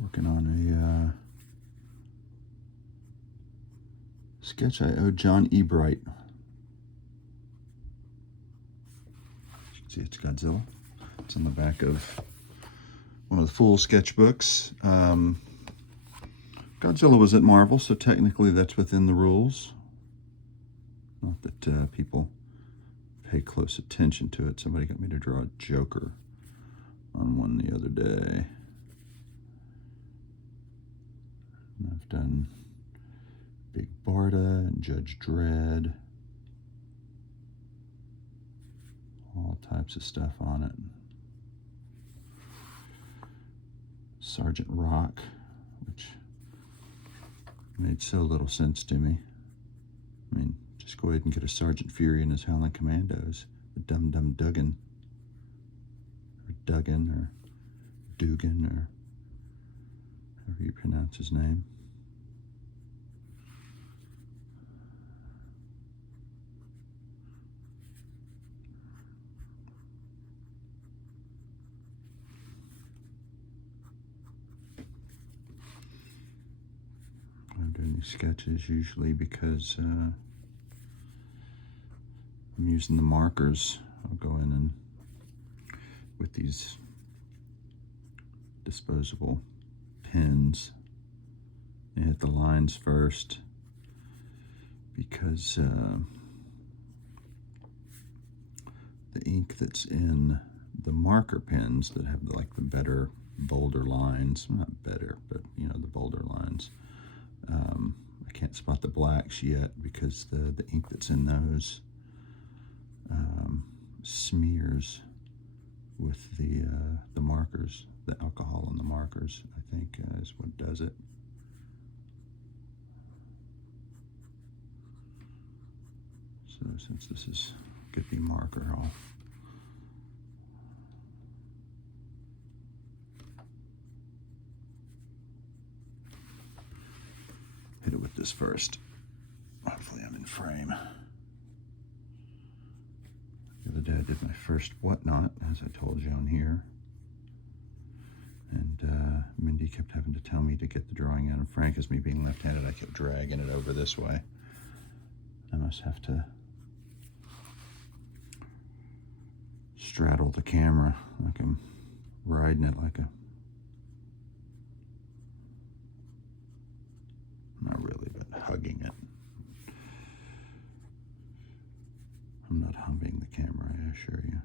Working on a sketch I owe John Ebright. You can see it's Godzilla. It's on the back of one of the full sketchbooks. Godzilla was at Marvel, so technically that's within the rules. Not that people pay close attention to it. Somebody got me to draw a Joker on one the other day. And I've done Big Barda and Judge Dredd. All types of stuff on it. Sergeant Rock, which made so little sense to me. I mean, just go ahead and get a Sergeant Fury and his Howling Commandos. The Dum Dum Dugan. Or Duggan, or Dugan, or however you pronounce his name. I'm doing these sketches usually because I'm using the markers. I'll go in and with these disposable pens, you hit the lines first because the ink that's in the marker pens that have like the better, bolder lines, not better, but you know, the bolder lines, I can't spot the blacks yet because the ink that's in those smears with the markers. The alcohol in the markers, I think, is what does it. So since this is could be marker, I'll hit it with this first. Hopefully I'm in frame. The other day I did my first whatnot, as I told you on here. And Mindy kept having to tell me to get the drawing out. And Frank, as me being left-handed, I kept dragging it over this way. I must have to straddle the camera like I'm riding it like a... Not really, but hugging it. I'm not humping the camera, I assure you.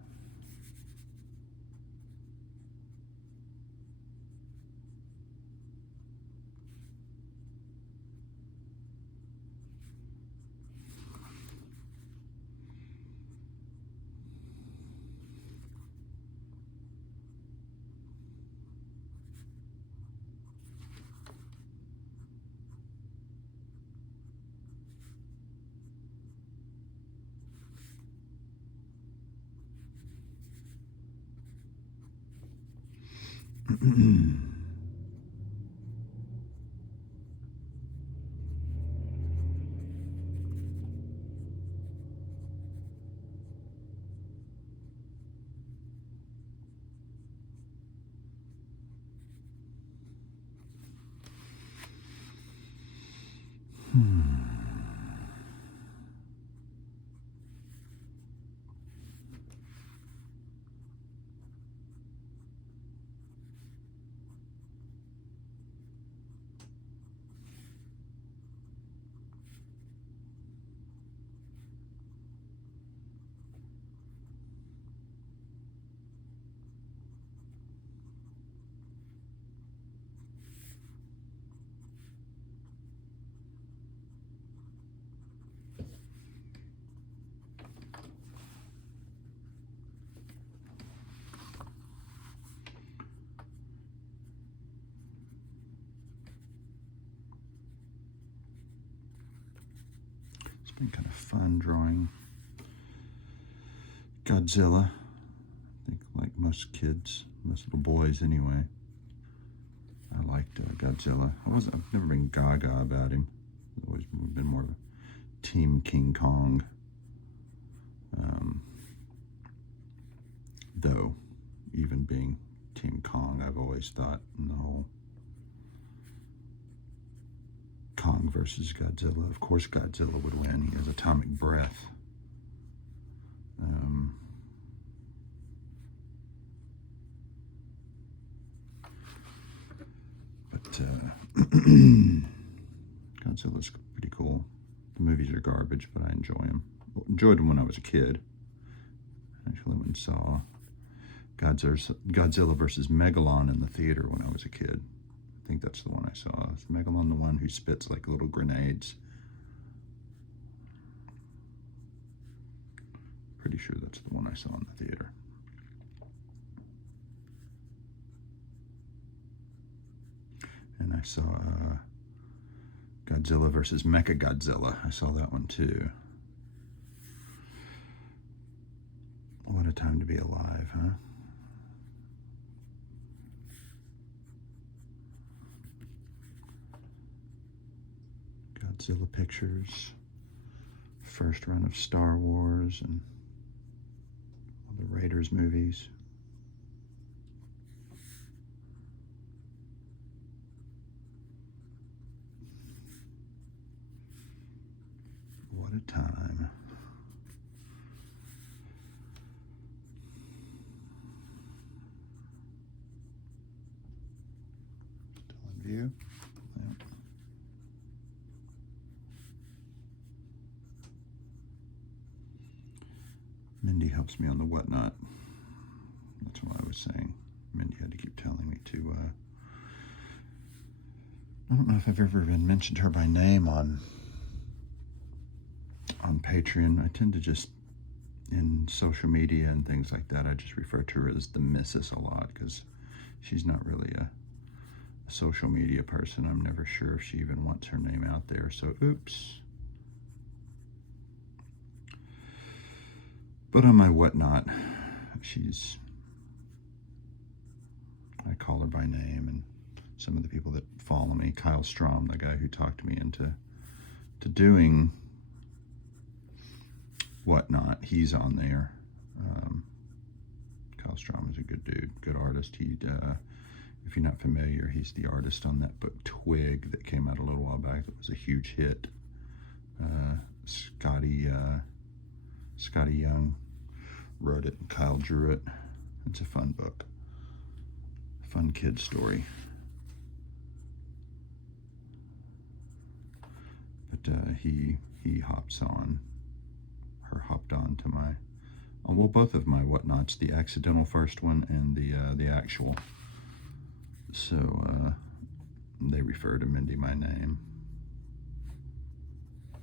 It's been kind of fun drawing Godzilla. I think like most kids, most little boys anyway. I liked Godzilla. I've never been gaga about him. I've always been more of a Team King Kong. Though, even being Team Kong, I've always thought in the whole Kong versus Godzilla. Of course Godzilla would win. He has atomic breath. Godzilla's pretty cool. The movies are garbage, but I enjoy them. Enjoyed them when I was a kid. Actually went and saw Godzilla versus Megalon in the theater when I was a kid. I think that's the one I saw. Is Megalon the one who spits like little grenades? Pretty sure that's the one I saw in the theater. And I saw Godzilla versus Mechagodzilla. I saw that one too. What a time to be alive, huh? Godzilla Pictures, first run of Star Wars and all the Raiders movies. What a time. Still in view? Yeah. Mindy helps me on the whatnot. That's what I was saying. Mindy had to keep telling me to, I don't know if I've ever been mentioned her by name on Patreon. I tend to just, in social media and things like that, I just refer to her as the Missus a lot because she's not really a social media person. I'm never sure if she even wants her name out there, so oops. But on my whatnot, I call her by name, and some of the people that follow me, Kyle Strom, the guy who talked me into doing whatnot, he's on there. Kyle Strom is a good dude, good artist. If you're not familiar, he's the artist on that book Twig that came out a little while back that was a huge hit. Scotty Young wrote it and Kyle drew it. It's a fun book, fun kid story. But he hopped on to my, well, both of my whatnots, the accidental first one and the actual. So they refer to Mindy my name.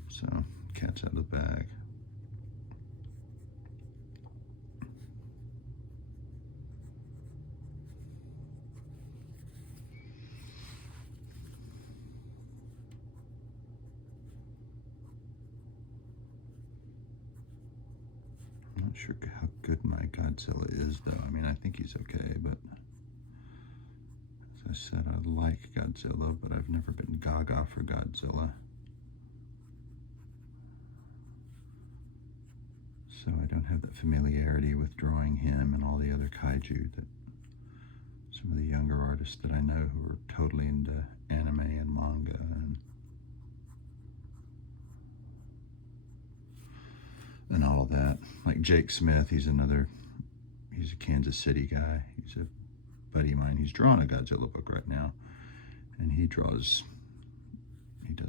So cat's out of the bag. I'm not sure how good my Godzilla is, though. I mean, I think he's okay, but as I said, I like Godzilla, but I've never been gaga for Godzilla. So I don't have that familiarity with drawing him and all the other kaiju that some of the younger artists that I know who are totally into anime and manga and all of that. Like Jake Smith, he's a Kansas City guy. He's a buddy of mine. He's drawing a Godzilla book right now, and he does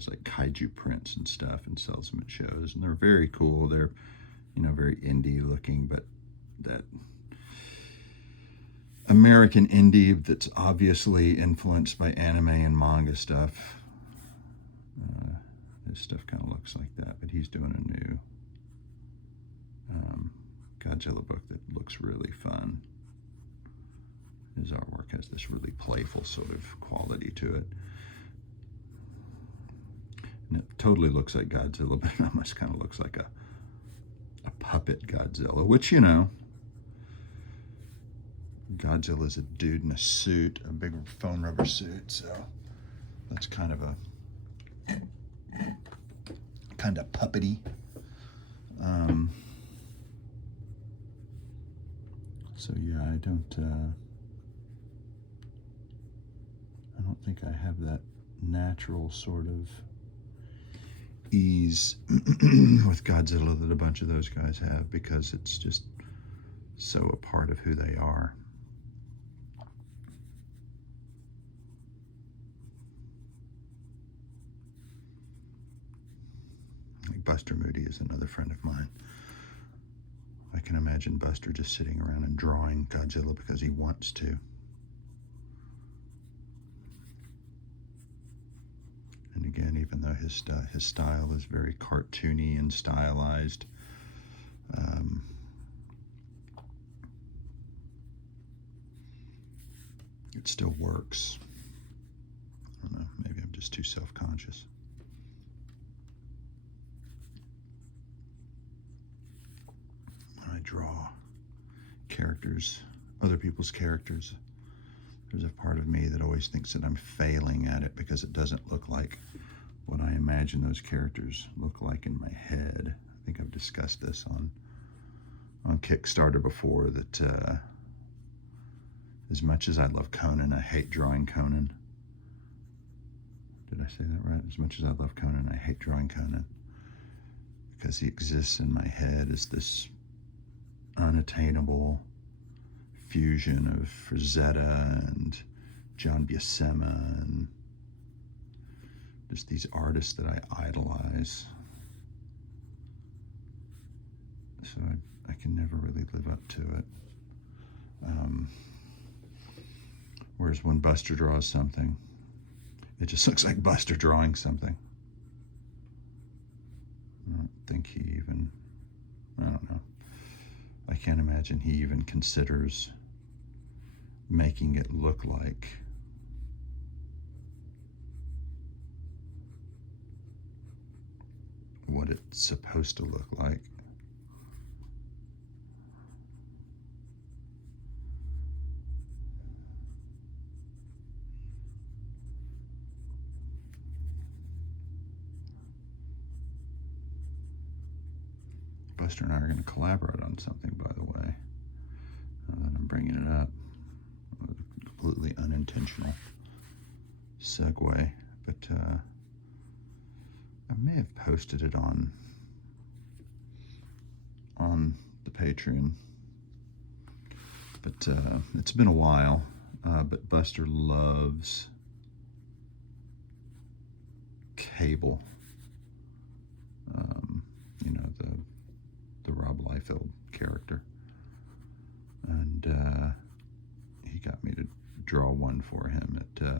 like kaiju prints and stuff and sells them at shows, and they're very cool. They're, very indie looking, but that American indie that's obviously influenced by anime and manga stuff. His stuff kind of looks like that, but he's doing a new Godzilla book that looks really fun. His artwork has this really playful sort of quality to it. And it totally looks like Godzilla, but it almost kind of looks like a puppet Godzilla, which, Godzilla's a dude in a suit, a big foam rubber suit, so that's kind of puppety. So yeah, I don't think I have that natural sort of ease with Godzilla that a bunch of those guys have, because it's just so a part of who they are. Like Buster Moody is another friend of mine. I can imagine Buster just sitting around and drawing Godzilla because he wants to. And again, even though his style is very cartoony and stylized, it still works. I don't know, maybe I'm just too self-conscious. When I draw characters, other people's characters, there's a part of me that always thinks that I'm failing at it because it doesn't look like what I imagine those characters look like in my head. I think I've discussed this on Kickstarter before, that as much as I love Conan, I hate drawing Conan. Did I say that right? As much as I love Conan, I hate drawing Conan, because he exists in my head as this unattainable fusion of Frazetta and John Buscema and just these artists that I idolize. So I can never really live up to it. Whereas when Buster draws something, it just looks like Buster drawing something. I don't think he even, I don't know. I can't imagine he even considers making it look like what it's supposed to look like. Buster and I are going to collaborate on something, by the way. Now that I'm bringing it up, a completely unintentional segue, but I may have posted it on the Patreon, but it's been a while. But Buster loves Cable. You know, the Rob Liefeld character, and he got me to draw one for him at the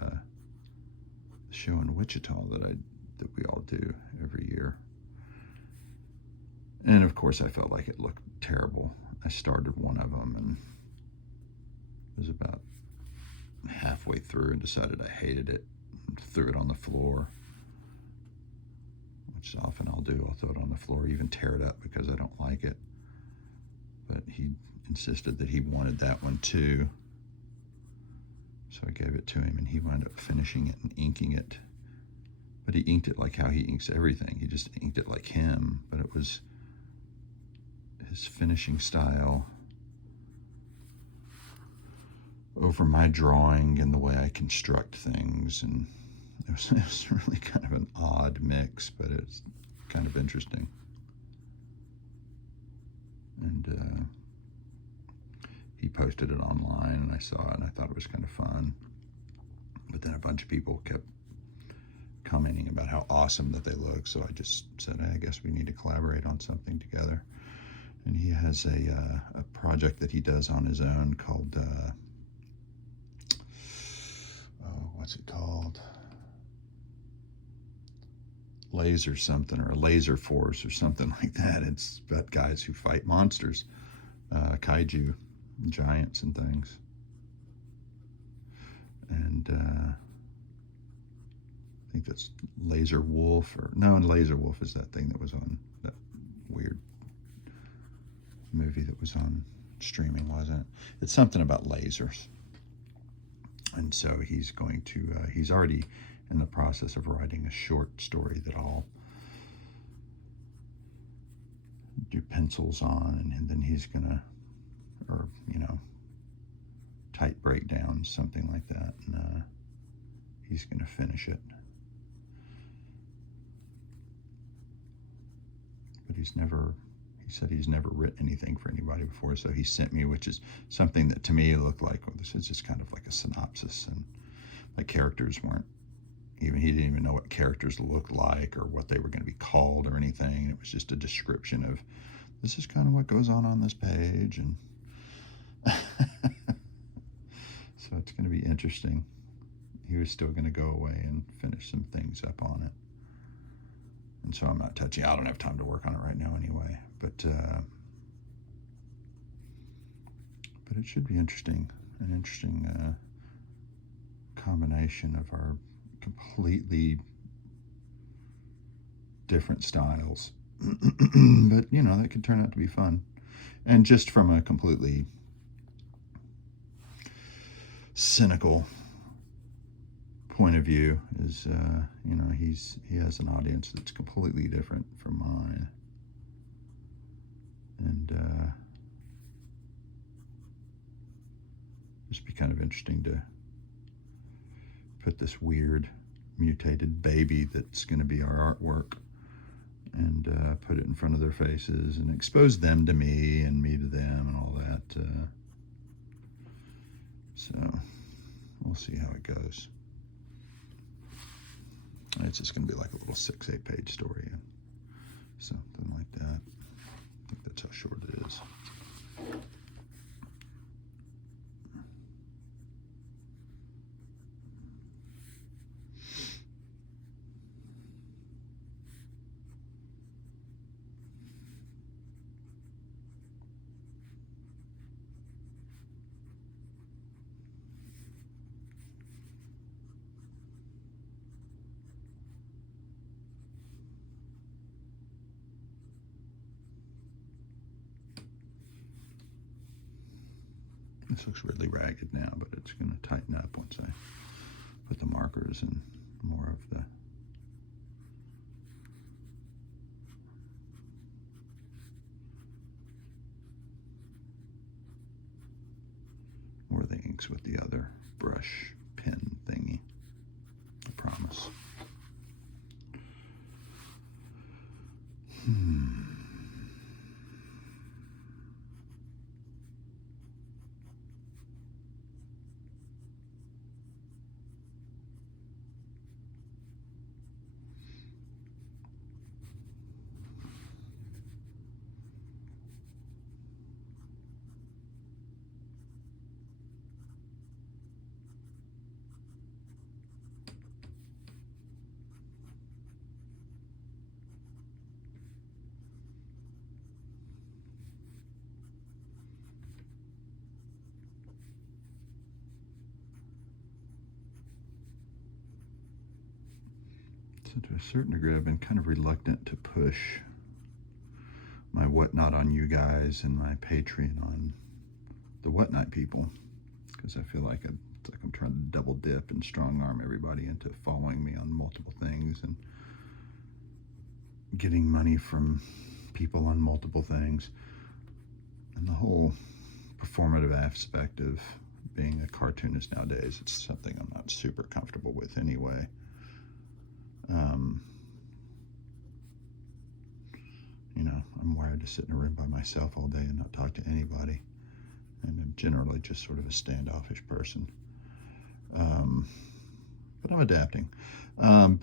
show in Wichita that we all do every year. And of course, I felt like it looked terrible. I started one of them and was about halfway through and decided I hated it and threw it on the floor, which often I'll do. I'll throw it on the floor, even tear it up because I don't like it. But he insisted that he wanted that one too. So I gave it to him, and he wound up finishing it and inking it. But he inked it like how he inks everything. He just inked it like him, but it was his finishing style over my drawing and the way I construct things. And it was really kind of an odd mix, but it's kind of interesting. And he posted it online, and I saw it, and I thought it was kind of fun. But then a bunch of people kept commenting about how awesome that they look, so I just said, I guess we need to collaborate on something together. And he has a project that he does on his own called, what's it called? Laser something, or a Laser Force or something like that. It's about guys who fight monsters, kaiju, giants and things. And I think that's Laser Wolf, or no, Laser Wolf is that thing that was on that weird movie that was on streaming, wasn't it? It's something about lasers. And so he's going to, he's already in the process of writing a short story that I'll do pencils on, and then he's gonna, or, you know, tight breakdowns, something like that, and he's gonna finish it. but he said he's never written anything for anybody before, so he sent me, which is something that to me looked like, well, this is just kind of like a synopsis, and my characters weren't even, he didn't even know what characters looked like or what they were going to be called or anything. It was just a description of, this is kind of what goes on this page, and so it's going to be interesting. He was still going to go away and finish some things up on it. And so I'm not touching. I don't have time to work on it right now anyway. But it should be interesting. An interesting combination of our completely different styles. But, you know, that could turn out to be fun. And just from a completely cynical point of view is, you know, he has an audience that's completely different from mine, and just be kind of interesting to put this weird mutated baby that's going to be our artwork and put it in front of their faces and expose them to me and me to them and all that. So we'll see how it goes. It's just going to be like a little 6-8 page story, something like that. I think that's how short it is. This looks really ragged now, but it's going to tighten up once I put the markers and more of the inks with the other brush pen thingy. I promise. So to a certain degree, I've been kind of reluctant to push my Whatnot on you guys and my Patreon on the Whatnot people, because I feel like it's like I'm trying to double dip and strong arm everybody into following me on multiple things and getting money from people on multiple things. And the whole performative aspect of being a cartoonist nowadays, it's something I'm not super comfortable with anyway. You know, I'm wired to sit in a room by myself all day and not talk to anybody. And I'm generally just sort of a standoffish person. But I'm adapting. I was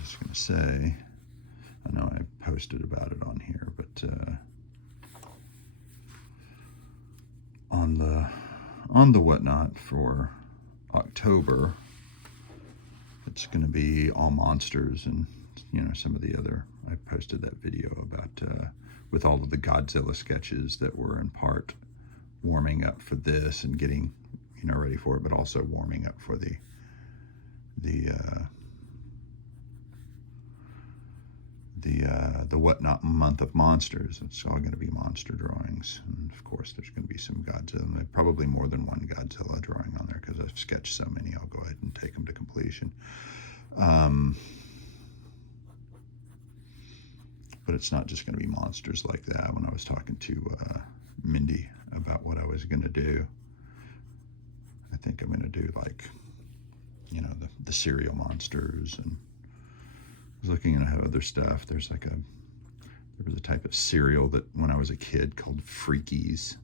just going to say, I know I posted about it on here, but on the Whatnot for October, it's going to be all monsters and, you know, some of the other, I posted that video about with all of the Godzilla sketches that were in part warming up for this and getting, you know, ready for it, but also warming up for the Whatnot month of monsters. It's all going to be monster drawings, and of course there's going to be some Godzilla, and probably more than one Godzilla drawing on there because I've sketched so many. I'll go ahead and take them to completion. But it's not just going to be monsters like that. When I was talking to Mindy about what I was going to do, I think I'm going to do, like, you know, the cereal monsters and was looking at other stuff. There was a type of cereal that when I was a kid called Freakies.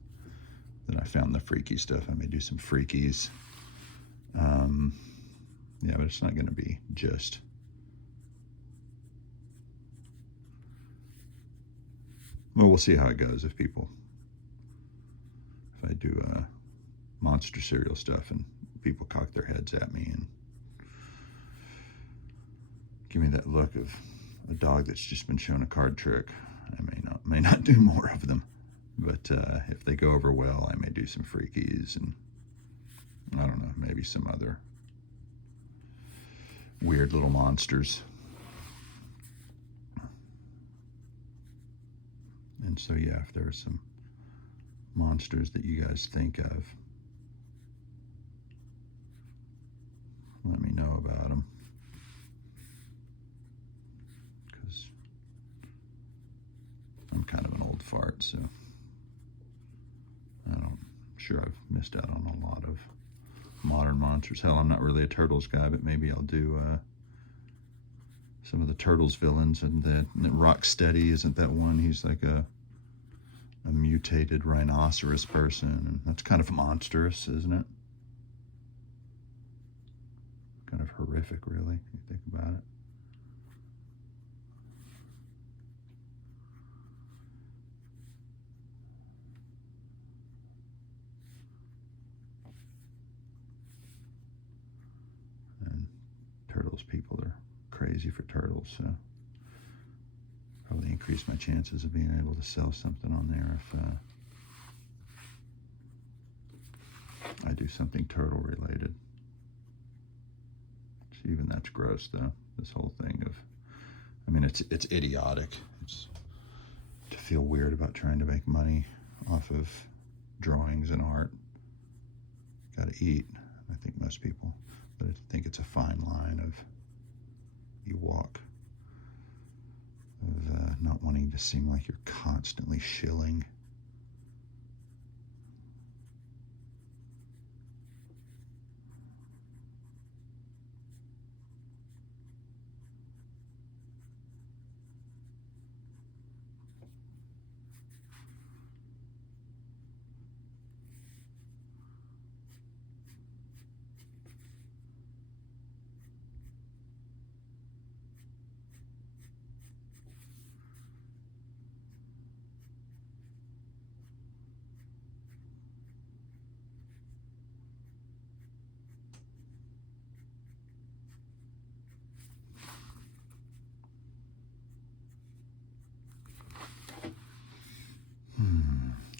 Then I found the Freaky stuff. I may do some Freakies. Yeah, but it's not going to be just. Well, we'll see how it goes if I do monster cereal stuff and people cock their heads at me and give me that look of a dog that's just been shown a card trick. I may not do more of them, but if they go over well, I may do some Freakies and I don't know, maybe some other weird little monsters. And so, yeah, if there are some monsters that you guys think of, let me know about them. Because I'm kind of an old fart, so I'm sure I've missed out on a lot of modern monsters. Hell, I'm not really a Turtles guy, but maybe I'll do some of the Turtles villains. And that Rocksteady, isn't that one? He's like a mutated rhinoceros person. And that's kind of monstrous, isn't it? Kind of horrific, really, if you think about it. And Turtles people are crazy for turtles, so probably increase my chances of being able to sell something on there if I do something turtle related. So even that's gross, though. This whole thing of, I mean, it's idiotic. It's to feel weird about trying to make money off of drawings and art. Got to eat. I think most people, but I think it's a fine line of you walk of not wanting to seem like you're constantly shilling.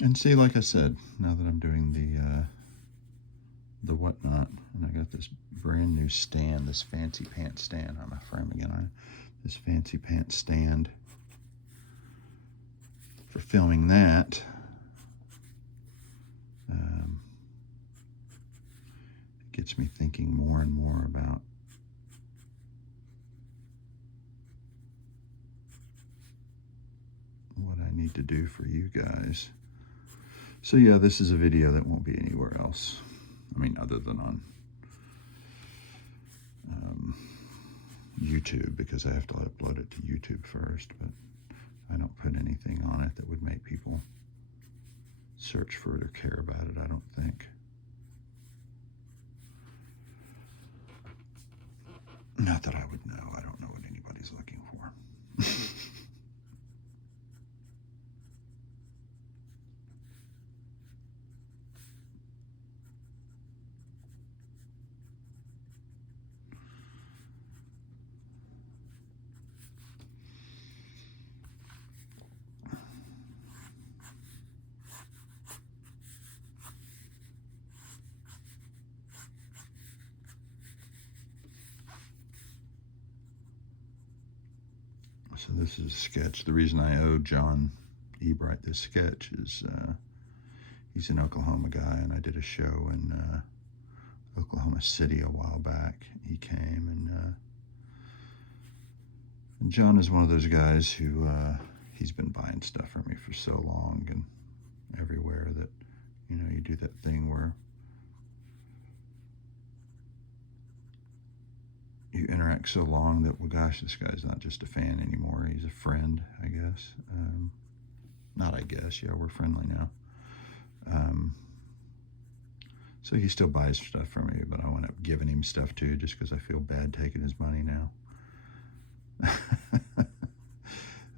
And see, like I said, now that I'm doing the whatnot, and I got this brand new stand, this fancy pants stand. I'm a frame again. This fancy pants stand for filming that. It gets me thinking more and more about what I need to do for you guys. So yeah, this is a video that won't be anywhere else. I mean, other than on YouTube, because I have to upload it to YouTube first, but I don't put anything on it that would make people search for it or care about it, I don't think. Not that I would know. I don't know what anybody's looking for. So this is a sketch. The reason I owe John Ebright this sketch is he's an Oklahoma guy, and I did a show in Oklahoma City a while back. He came, and John is one of those guys who he's been buying stuff from me for so long and everywhere that, you know, you do that thing where you interact back so long that, well, gosh, this guy's not just a fan anymore. He's a friend, I guess. Not I guess, yeah, we're friendly now. So he still buys stuff from me, but I wind up giving him stuff too, just because I feel bad taking his money now.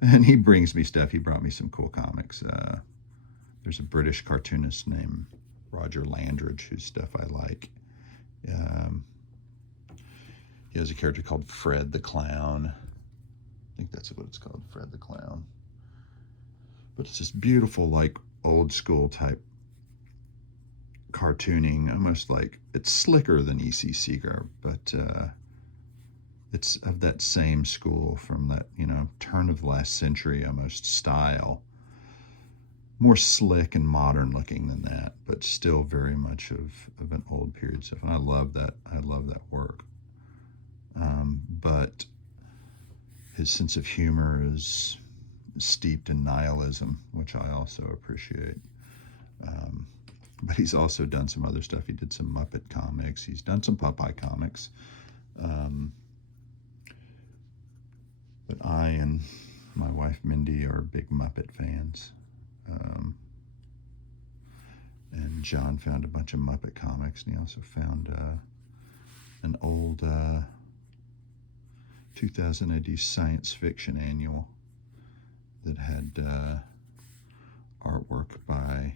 And he brings me stuff. He brought me some cool comics. There's a British cartoonist named Roger Landridge whose stuff I like. He has a character called Fred the Clown. I think that's what it's called, Fred the Clown. But it's this beautiful, like, old school type cartooning, almost like, it's slicker than E.C. Segar, but it's of that same school from that, turn of the last century almost style. More slick and modern looking than that, but still very much of an old period stuff. And I love that. I love that work. But his sense of humor is steeped in nihilism, which I also appreciate. But he's also done some other stuff. He did some Muppet comics. He's done some Popeye comics. But I and my wife Mindy are big Muppet fans. And John found a bunch of Muppet comics, and he also found an old 2000 AD science fiction annual that had artwork by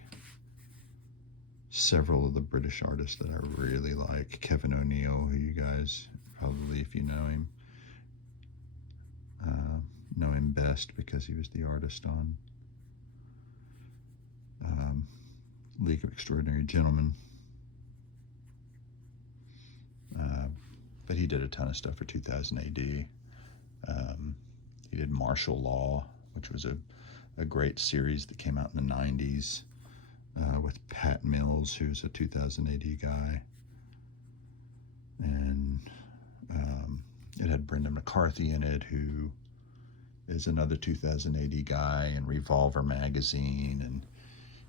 several of the British artists that I really like. Kevin O'Neill, who you guys probably, if you know him best because he was the artist on League of Extraordinary Gentlemen. But he did a ton of stuff for 2000 AD. He did Martial Law, which was a great series that came out in the 90s with Pat Mills, who's a 2000 AD guy. And it had Brendan McCarthy in it, who is another 2000 AD guy, and Revolver magazine, and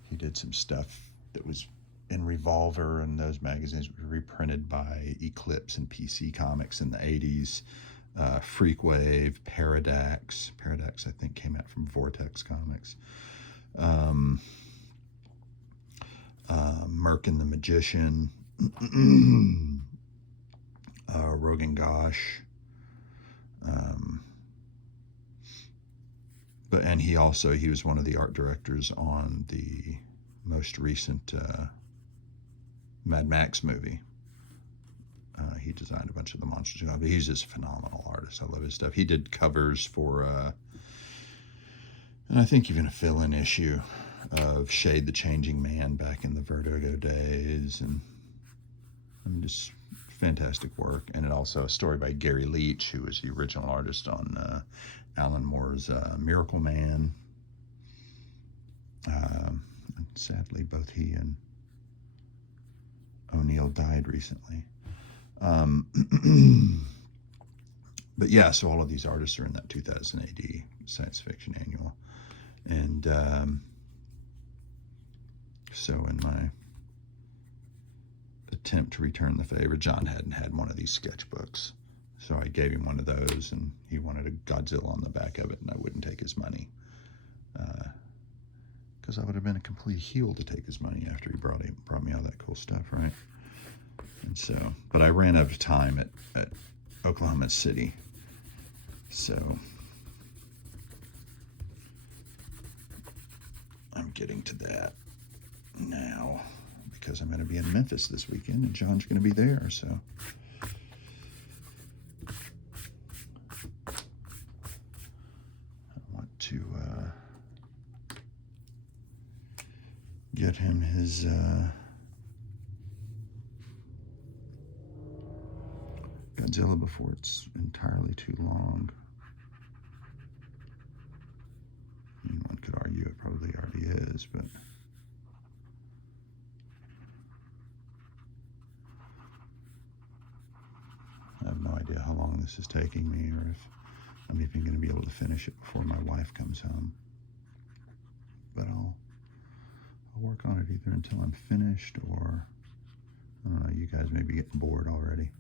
he did some stuff that was in Revolver, and those magazines were reprinted by Eclipse and PC Comics in the 80s. Freakwave, Paradax. Paradax, I think, came out from Vortex Comics. Merc and the Magician. Rogan Gosh. And he was one of the art directors on the most recent Mad Max movie. He designed a bunch of the monsters. But he's just a phenomenal artist. I love his stuff. He did covers for, and I think even a fill-in issue of Shade the Changing Man back in the Vertigo days. And I mean, just fantastic work. And it also a story by Gary Leach, who was the original artist on Alan Moore's Miracle Man. And sadly, both he and O'Neill died recently. But yeah, so all of these artists are in that 2000 AD science fiction annual. And so in my attempt to return the favor, John hadn't had one of these sketchbooks. So I gave him one of those, and he wanted a Godzilla on the back of it, and I wouldn't take his money. Because I would have been a complete heel to take his money after he brought me all that cool stuff, right? And so, but I ran out of time at Oklahoma City. So I'm getting to that now because I'm going to be in Memphis this weekend, and John's going to be there, so. I want to get him his Godzilla before it's entirely too long. I mean, one could argue it probably already is, but I have no idea how long this is taking me, or if I'm even going to be able to finish it before my wife comes home. But I'll work on it either until I'm finished, or I don't know, you guys may be getting bored already.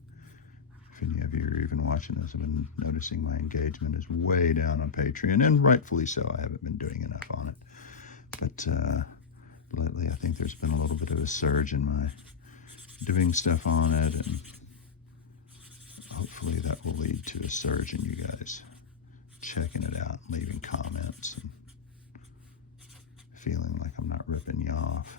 If any of you are even watching this, I've been noticing my engagement is way down on Patreon, and rightfully so. I haven't been doing enough on it. But lately I think there's been a little bit of a surge in my doing stuff on it, and hopefully that will lead to a surge in you guys checking it out, leaving comments, and feeling like I'm not ripping you off.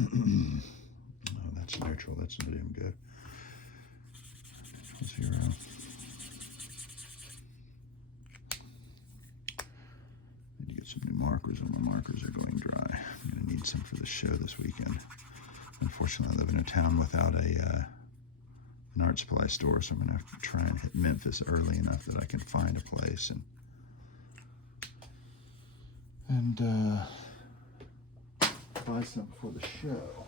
Oh, that's neutral. That's not even good. 0. Need to get some new markers. All my markers are going dry. I'm going to need some for the show this weekend. Unfortunately, I live in a town without an art supply store, so I'm going to have to try and hit Memphis early enough that I can find a place and buy some for the show.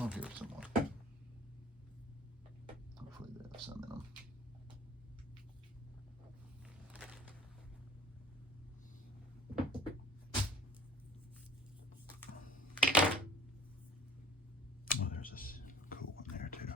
Oh, here's some more. Hopefully they have some in them. Oh, there's this cool one there too.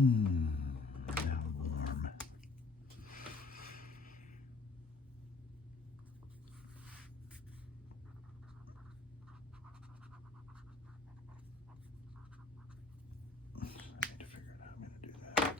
Now warm. I need to figure out how I'm going to do that.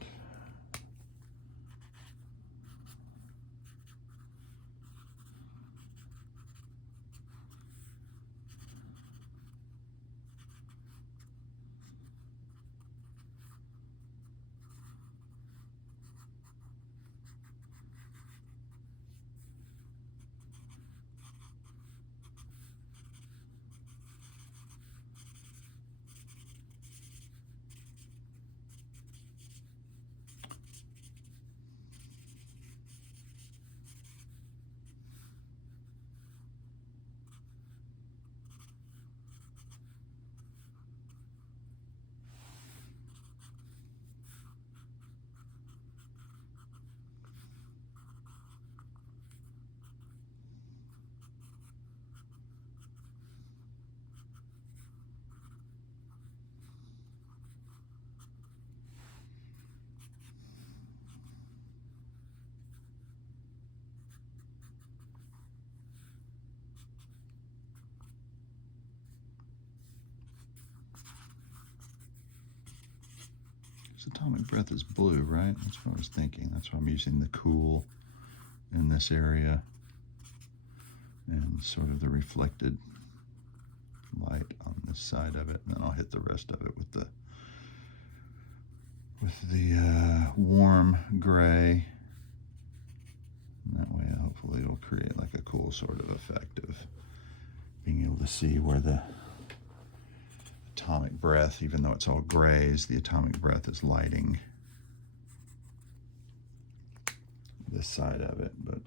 So Atomic Breath is blue, right? That's what I was thinking. That's why I'm using the cool in this area and sort of the reflected light on this side of it. And then I'll hit the rest of it with the warm gray. And that way, hopefully it'll create like a cool sort of effect of being able to see where the atomic breath, even though it's all grays, the atomic breath is lighting this side of it. But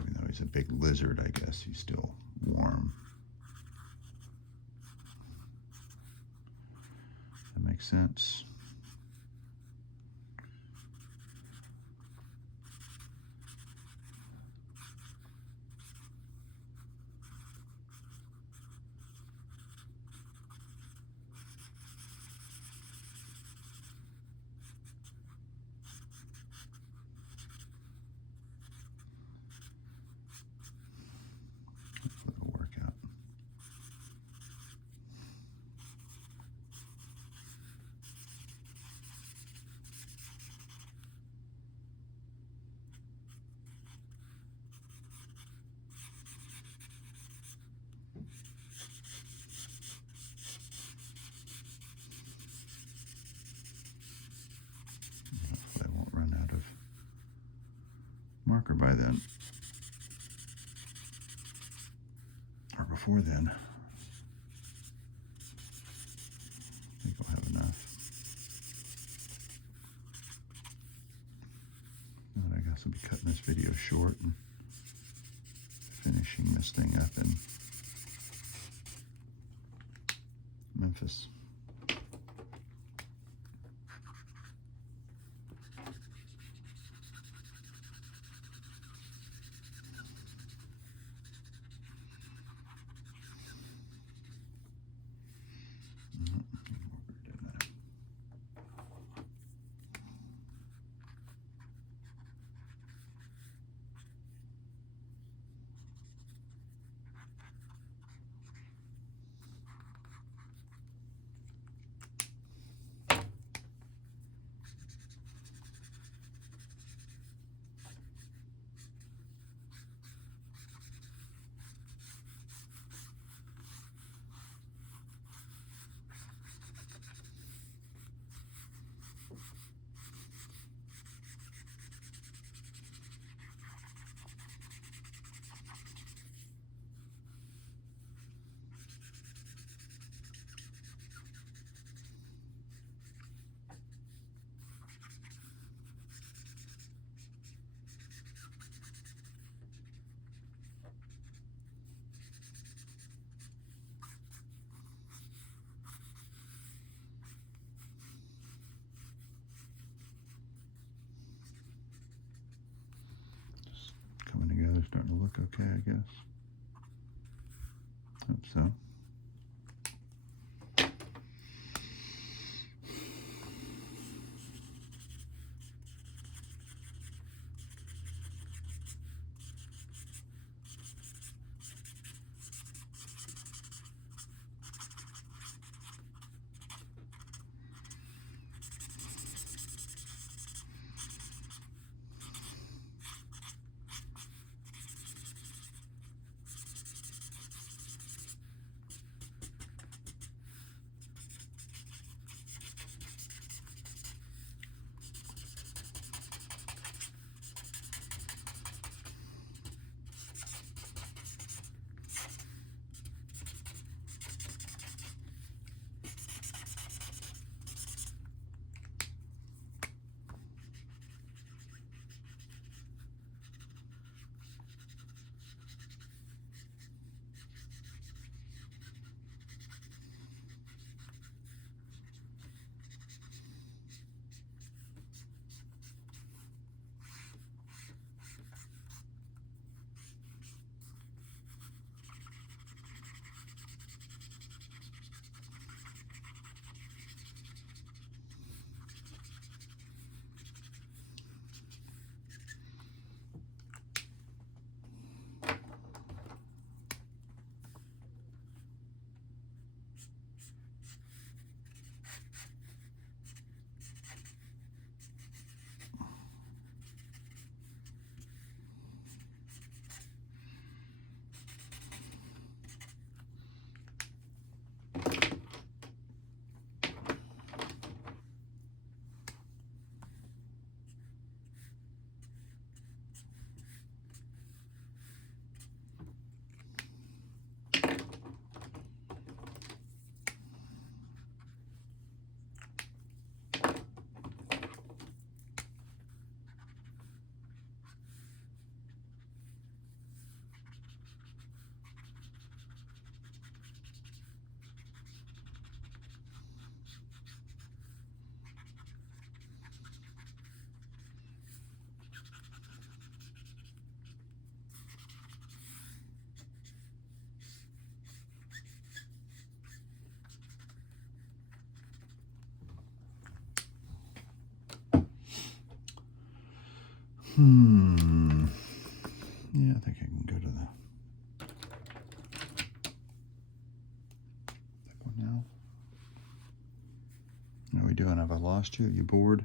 even though he's a big lizard, I guess he's still warm. That makes sense. marker by then, or before then. I think I'll have enough. And I guess I'll be cutting this video short and finishing this thing up in Memphis. Coming together, starting to look okay, I guess. Hope so. Yeah, I think I can go to that one now. How are we doing? Have I lost you? You bored?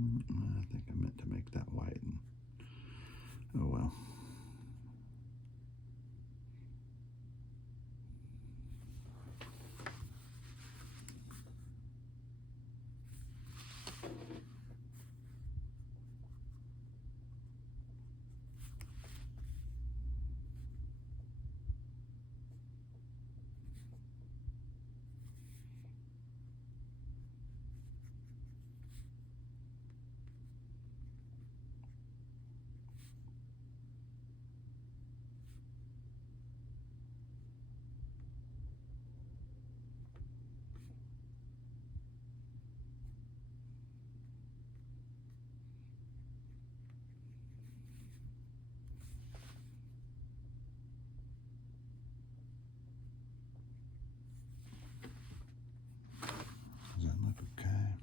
I think I meant to make that white. Oh well. Does that look okay?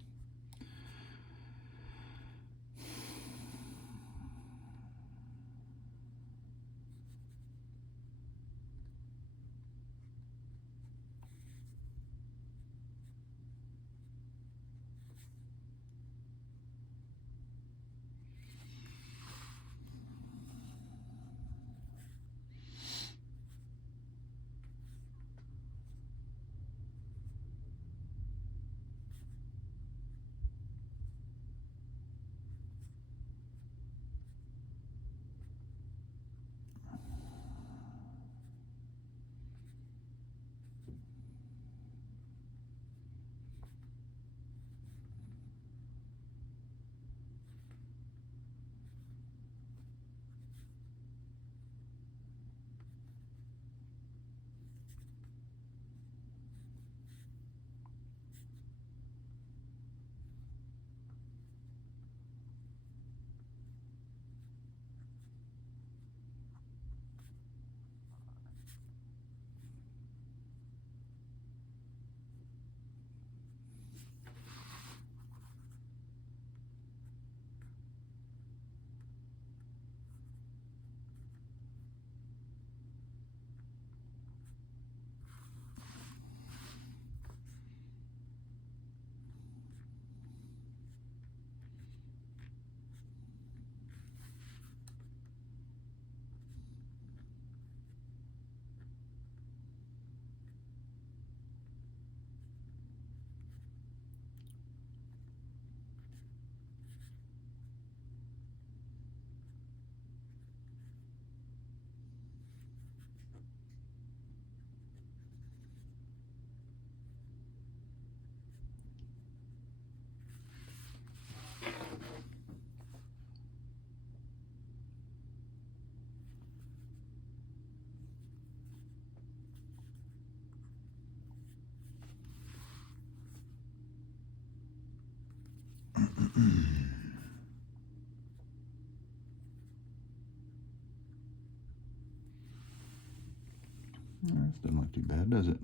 This doesn't look too bad, does it?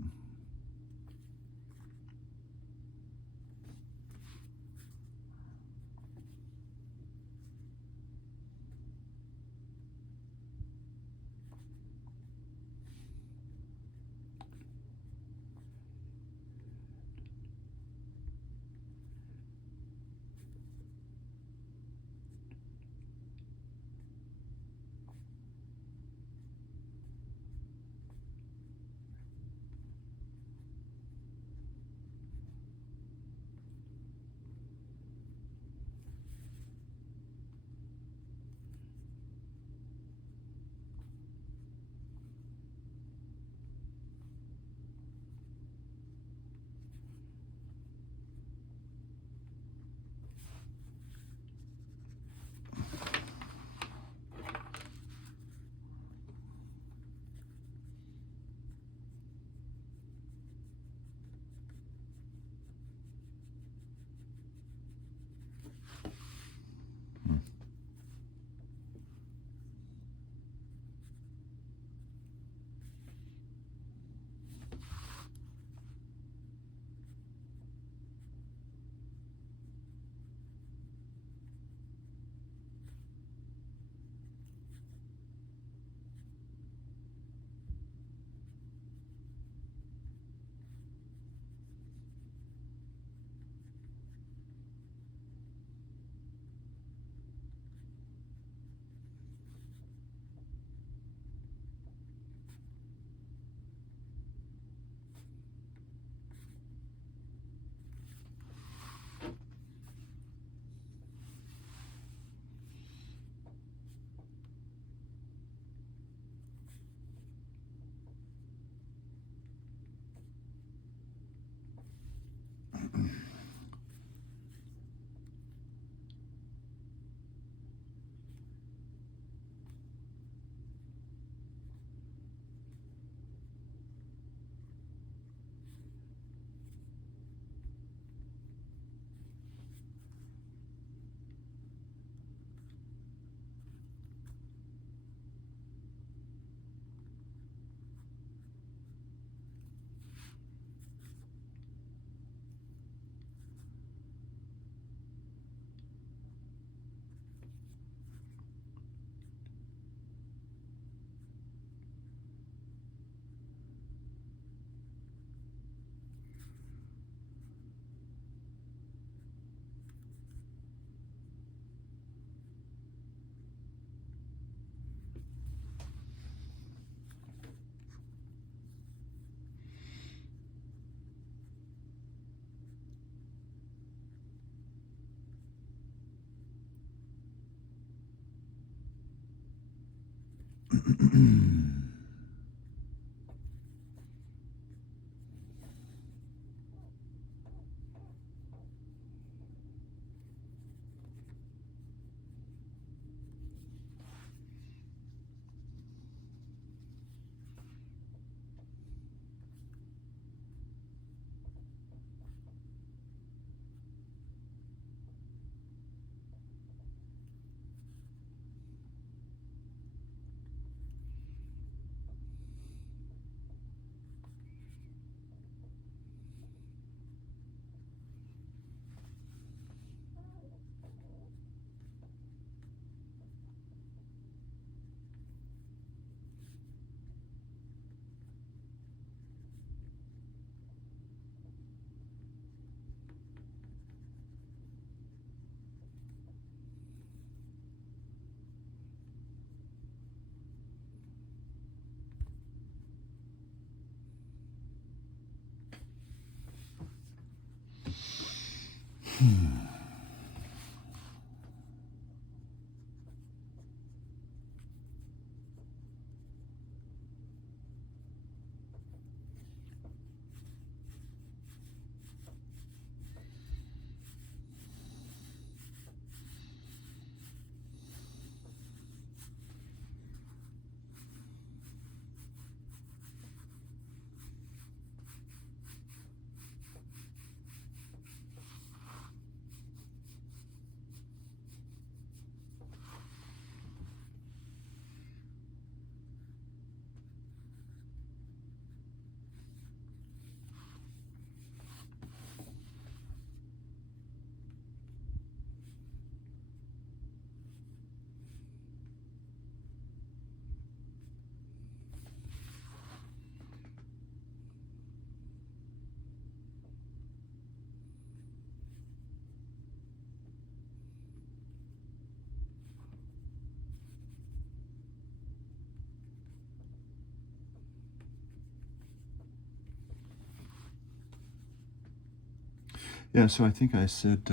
Yeah, so I think I said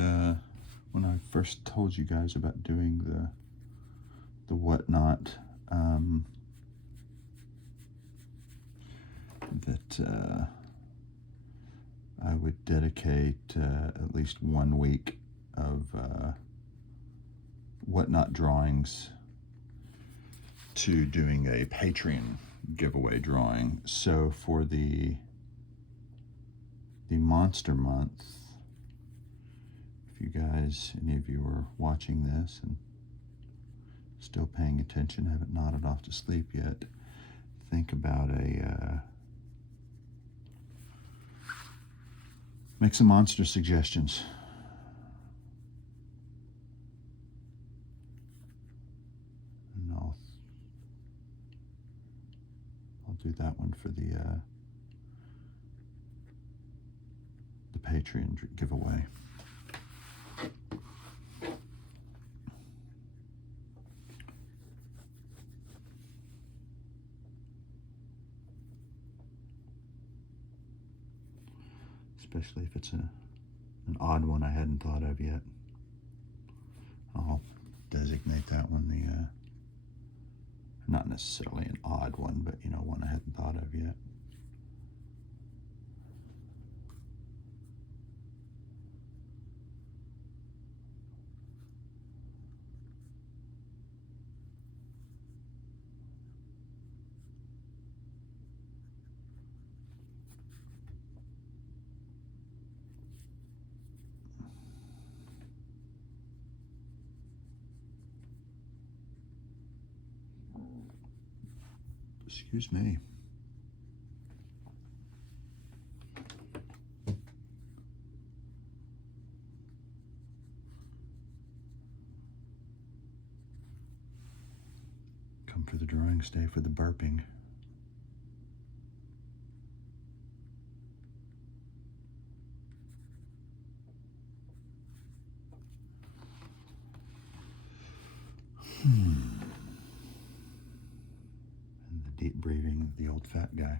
when I first told you guys about doing the whatnot, that I would dedicate at least 1 week of whatnot drawings to doing a Patreon giveaway drawing. So for the Monster Month, if you guys, any of you are watching this and still paying attention, haven't nodded off to sleep yet, think about make some monster suggestions. And I'll do that one for the Patreon giveaway. Especially if it's an odd one I hadn't thought of yet. I'll designate that one not necessarily an odd one, but one I hadn't thought of yet. Excuse me. Come for the drawing, stay for the burping. And the deep breathing of the old fat guy.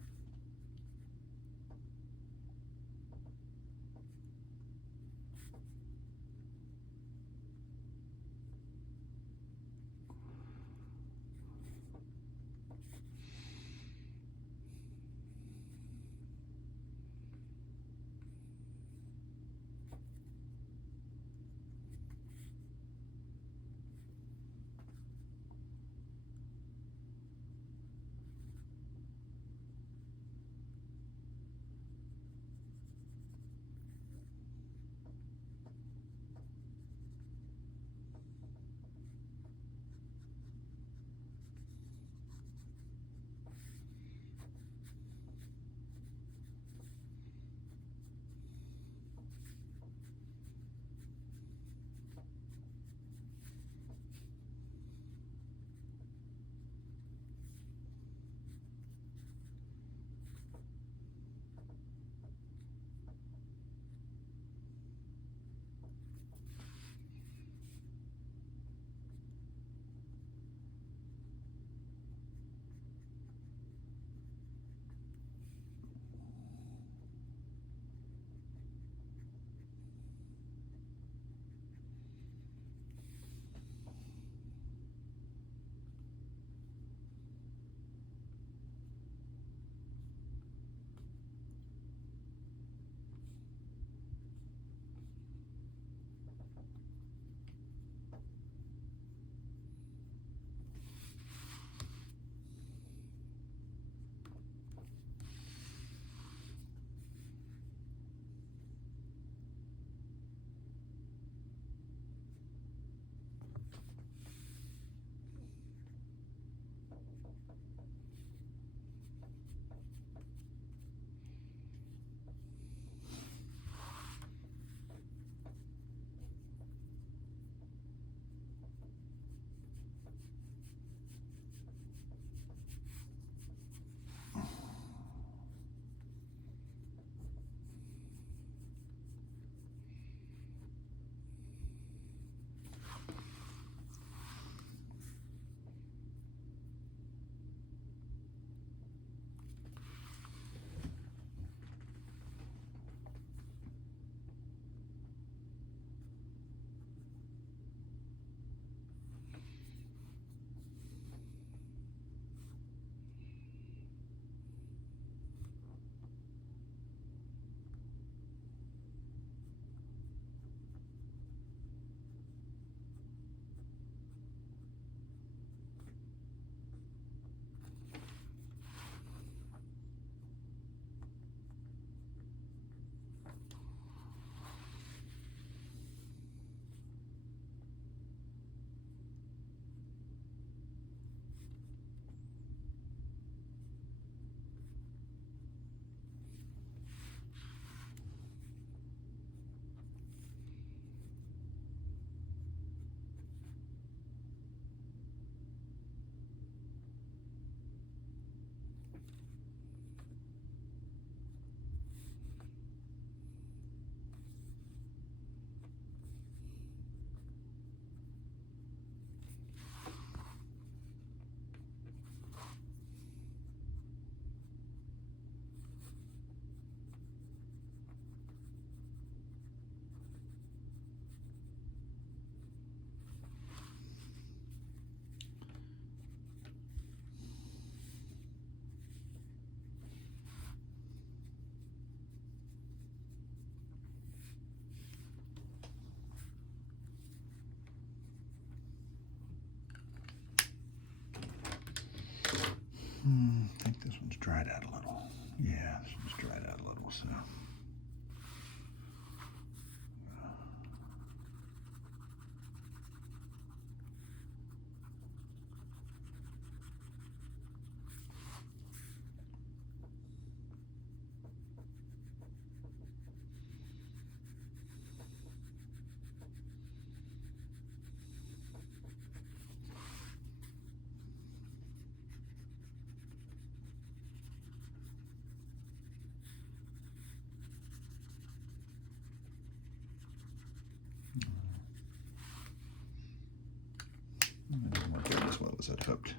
was it hooked?